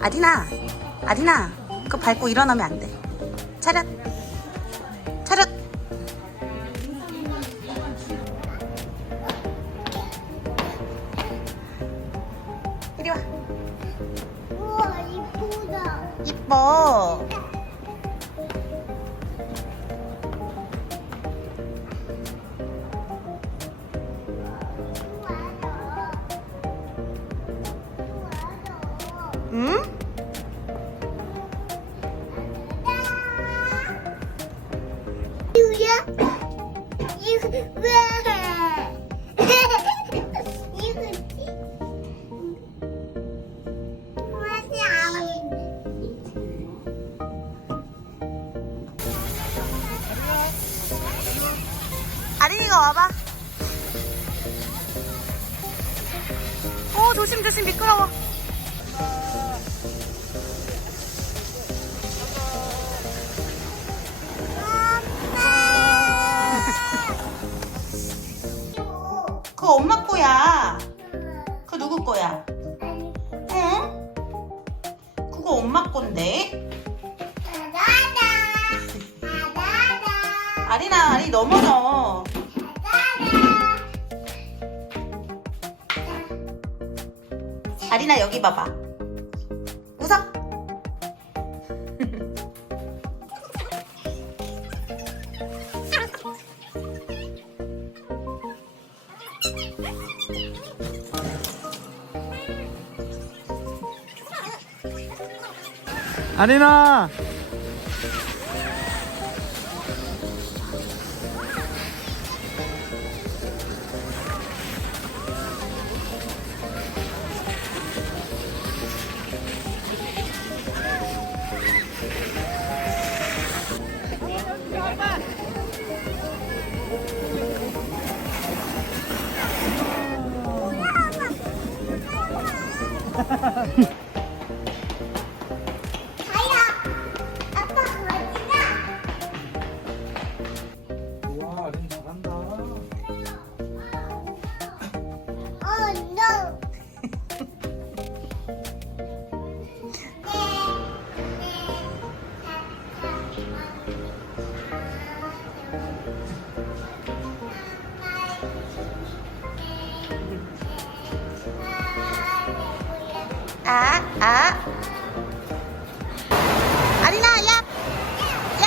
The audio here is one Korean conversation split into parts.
아리나, 아리나, 그거 밟고 일어나면 안 돼. 차렷, 차렷. 응? 이거야? 이거 아린이가 와봐. 어, 조심, 조심, 미끄러워. 그거 엄마 거야. 그거 누구 거야? 응? 그거 엄마 건데? 아리나, 아리 넘어져. 아리나 여기 봐봐. 아리나 아, 아. 아리나, 야! 야!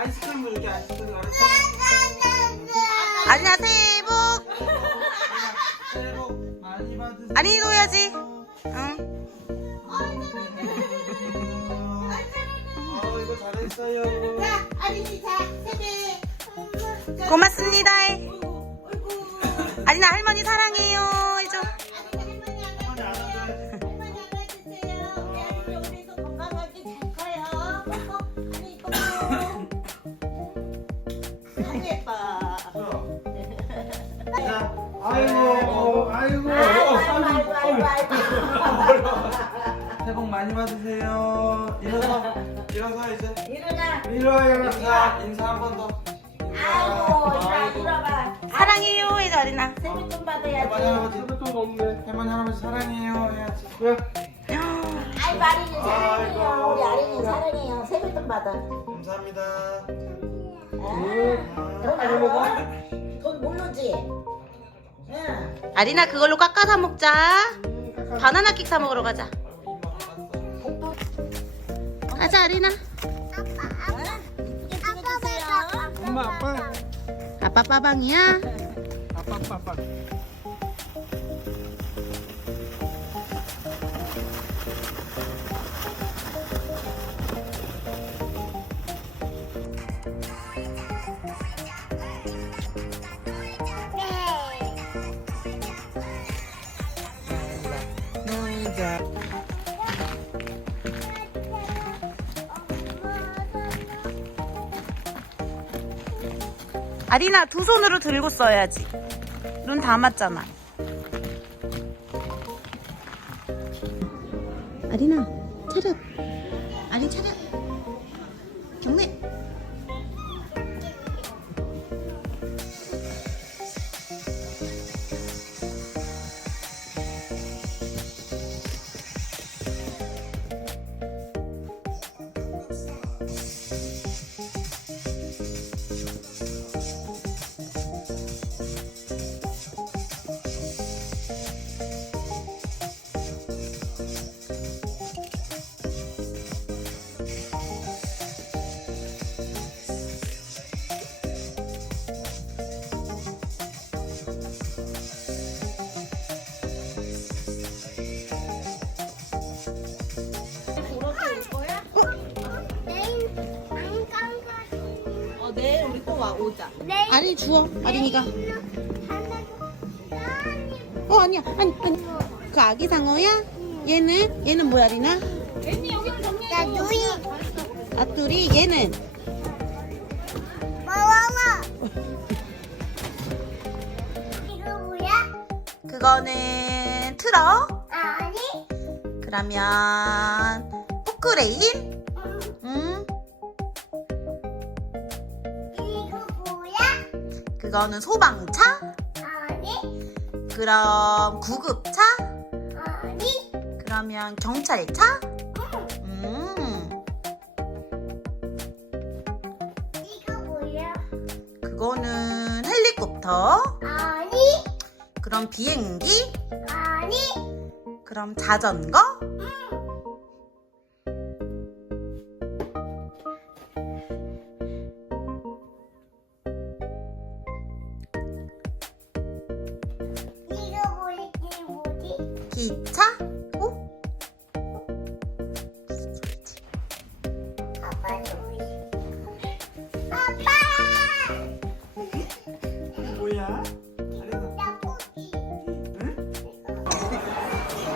아이스크림 줄게 아이스크림 알았지? 아리나 새해 복. 새해 복 많이 받으세요 아린이도 해야지. 응. 어 이거 잘했어요 고맙습니다. 아리나 할머니 사랑해 아이고, 아이고, 아이고, 아이고, 아이고, 아이고, 새해 복 많이 받으세요. 일어서, 일어서 이제. 일어나. 일어나, 인사, 인사 한 번 더. 아이고, 일어나, 일어나. 사랑해요 해줘 아리나. 세뱃돈 받아야지. 할아버지 세뱃돈 없네. 할머니 할아버지 사랑해요 해야지. 왜? 아이, 마리는 사랑해요. 아이고. 우리 아린이 사랑해요. 세뱃돈 받아. 감사합니다. 어? 돈안 먹어? 돈 모르지? 응. 아리나 그걸로 깎아 사 먹자. 바나나 킥 사 먹으러 가자. 가자 아리나. 엄마 아빠. 아빠 빠방이야. 아빠 아빠 아 아리나 두 손으로 들고 써야지. 눈다 맞잖아. 아리나 차렷. 아리 차렷. 경례. 오자. 내일 아리 주워. 아린이가. 하나도 아니. 어 아니야. 아니 아니. 그 아기 상어야? 얘는 얘는 뭐야 아리나? 나 누이. 아뚜리 얘는 와와와. 이거 뭐야? 그거는 트럭. 아니. 그러면 포크레인? 그거는 소방차? 아니. 그럼 구급차? 아니. 그러면 경찰차? 음, 이거 뭐야? 그거는 헬리콥터? 아니. 그럼 비행기? 아니. 그럼 자전거?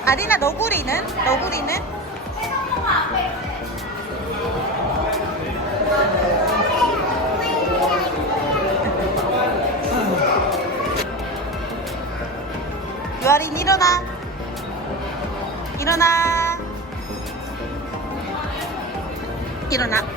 아리나 너구리는? 너구리는? 유아린 일어나 일어나 일어나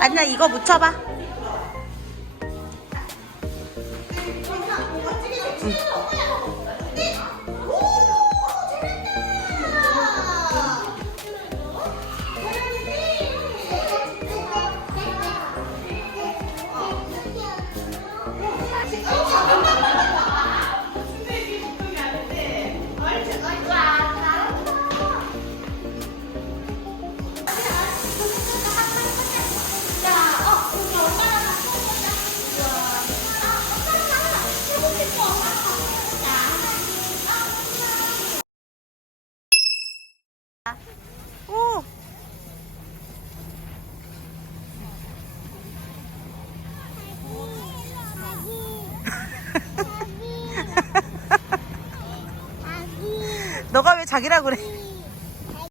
아리나 이거 묻혀봐 너가 왜 자기라 그래?